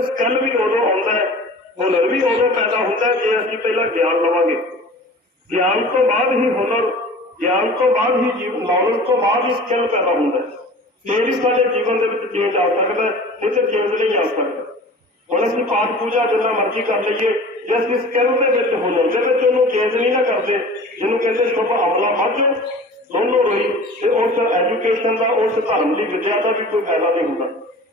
Skill ਵੀ ਉਦੋਂ ਆਉਂਦਾ ਹੈ, ਹੁਨਰ ਵੀ ਉਦੋਂ ਪੈਦਾ ਹੁੰਦਾ ਜੇ ਅਸੀਂ ਪਹਿਲਾਂ ਗਿਆਨ ਲਵਾਂਗੇ। ਗਿਆਨ ਤੋਂ ਬਾਅਦ ਹੀ ਹੁਨਰ, ਗਿਆਨ ਤੋਂ ਬਾਅਦ ਹੀ ਜੀਵ ਨੌਲੇਜ ਤੋਂ ਬਾਅਦ ਹੀ ਸਕਿੱਲ ਪੈਦਾ ਹੁੰਦਾ ਹੈ। ਹੀ ਸਾਡੇ ਜੀਵਨ ਦੇ ਵਿੱਚ ਚੇਂਜ ਆ ਸਕਦਾ ਨਹੀਂ ਤੇ ਚੇਂਜ ਨਹੀਂ ਆ ਸਕਦਾ। ਹੁਣ ਅਸੀਂ ਪਾਠ ਪੂਜਾ ਜਿੰਨਾ ਮਰਜ਼ੀ ਕਰ ਲਈਏ, ਜੇ ਅਸੀਂ ਸਕਿੱਲ ਦੇ ਵਿੱਚ ਹੁਨਰ ਦੇ ਵਿੱਚ ਉਹਨੂੰ ਚੇਂਜ ਨਹੀਂ ਨਾ ਕਰਦੇ, ਜਿਹਨੂੰ ਕਹਿੰਦੇ ਸ਼ੁਭ ਅਮਲਾ ਮੱਝ, ਦੋਨੋਂ ਰੋਈ ਤੇ ਉਸ ਐਜੂਕੇਸ਼ਨ ਦਾ, ਉਸ ਧਰਮ ਦੀ ਵਿਦਿਆ ਦਾ ਵੀ ਕੋਈ ਫਾਇਦਾ ਨਹੀਂ ਹੁੰਦਾ।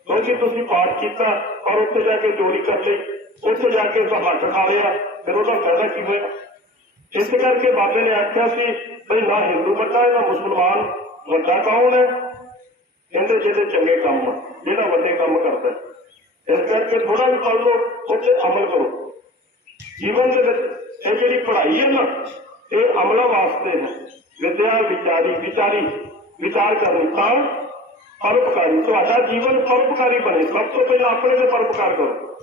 ਕਿਉਂਕਿ ਤੁਸੀਂ ਪਾਠ ਕੀਤਾ ਔਰ ਉੱਥੇ ਜਾ ਕੇ ਚੋਰੀ ਕਰ ਲਈ, ਉੱਥੇ ਜਾ ਕੇ ਉਸ ਹੱਥ ਖਾ ਲਿਆ, ਫਿਰ ਉਹਦਾ ਫਾਇਦਾ ਕੀ ਹੋਇਆ? ਇਸ ਕਰਕੇ ਬਾਬੇ ਨੇ ਆਖਿਆ ਸੀ, ਬਈ ਨਾ ਹਿੰਦੂ ਵੱਡਾ ਹੈ, ਨਾ ਮੁਸਲਮਾਨ ਵੱਡਾ ਕੌਣ ਹੈ? ਕਹਿੰਦੇ ਜਿਹਦੇ ਚੰਗੇ ਕੰਮ ਜਿਹੜਾ ਵੱਡੇ ਕੰਮ ਕਰਦਾ ਇਸ ਕਰਕੇ ਥੋੜਾ ਵੀ ਪੜ੍ਹ ਲਓ, ਉੱਥੇ ਅਮਲ ਕਰੋ। ਜੀਵਨ ਦੇ ਵਿੱਚ ਇਹ ਜਿਹੜੀ ਪੜ੍ਹਾਈ ਹੈ ਨਾ, ਇਹ ਅਮਲਾਂ ਵਾਸਤੇ ਹੈ। ਵਿਦਿਆ, ਵਿਚਾਰੀ ਵਿਚਾਰੀ, ਵਿਚਾਰ ਕਰਨੀ ਤਾਂ ਪਰਉਪਕਾਰੀ, ਤੁਹਾਡਾ ਜੀਵਨ ਪਰਉਪਕਾਰੀ ਬਣੇ। ਸਭ ਤੋਂ ਪਹਿਲਾਂ ਆਪਣੇ ਤੇ ਪਰਉਪਕਾਰ ਕਰੋ।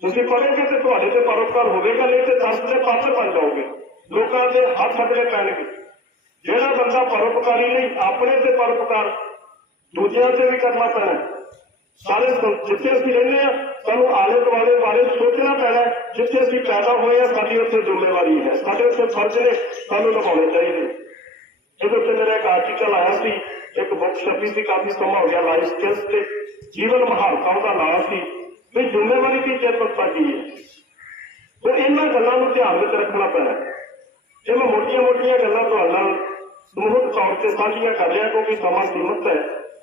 ਤੁਸੀਂ ਪੜ੍ਹੋਗੇ ਤੇ ਤੁਹਾਡੇ ਤੇ ਪਰਉਪਕਾਰ ਹੋਵੇਗਾ, ਨਹੀਂ ਤੇ ਦਸ ਦੇ ਪਾਸੇ ਬਣ ਜਾਓਗੇ। ਲੋਕਾਂ ਦੇ ਹੱਥ ਅੱਡਣੇ ਪੈਣਗੇ। ਜਿਹੜਾ ਬੰਦਾ ਪਰਉਪਕਾਰੀ ਨਹੀਂ, ਆਪਣੇ ਤੇ ਪਰਉਪਕਾਰ, ਦੂਜਿਆਂ ਤੇ ਵੀ ਕਰਨਾ ਪੈਣਾ। ਸਾਰੇ ਸੰ- ਜਿੱਥੇ ਅਸੀਂ ਰਹਿੰਦੇ ਆ ਸਾਨੂੰ ਆਲੇ ਦੁਆਲੇ ਬਾਰੇ ਸੋਚਣਾ ਪੈਣਾ ਹੈ। ਜਿੱਥੇ ਅਸੀਂ ਪੈਦਾ ਹੋਏ ਆ ਸਾਡੀ ਉੱਥੇ ਜ਼ਿੰਮੇਵਾਰੀ ਹੈ। ਸਾਡੇ ਉੱਥੇ ਫਰਜ਼ ਨੇ, ਸਾਨੂੰ ਨਿਭਾਉਣੇ ਚਾਹੀਦੇ। ਜਦੋਂ ਤੇ ਮੇਰਾ ਇੱਕ ਆਰਟੀਕਲ ਆਇਆ ਸੀ, ਇੱਕ ਬੁੱਕ ਛਪੀ ਸੀ, ਕਾਫੀ ਸਮਾਂ ਹੋ ਗਿਆ ਲਾਈਫ ਸਕਿੱਲਸ ਤੇ ਜੀਵਨ ਮਹਾਰਤਾਂ ਦਾ ਨਾਮ ਸੀ ਵੀ ਜ਼ਿੰਮੇਵਾਰੀ ਦੀ ਚੇਤਨਤਾ ਕੀ ਹੈ ਉਹ ਇਹਨਾਂ ਗੱਲਾਂ ਨੂੰ ਧਿਆਨ ਵਿੱਚ ਰੱਖਣਾ ਪੈਣਾ ਹੈ। ਜੇ ਮੈਂ ਮੋਟੀਆਂ-ਮੋਟੀਆਂ ਗੱਲਾਂ ਤੁਹਾਡੇ ਨਾਲ ਸਮੂਹਕ ਤੌਰ ਤੇ ਸਾਂਝੀਆਂ ਕਰ ਰਿਹਾ, ਕਿਉਂਕਿ ਸਮਾਂ ਸੀਮਤ ਹੈ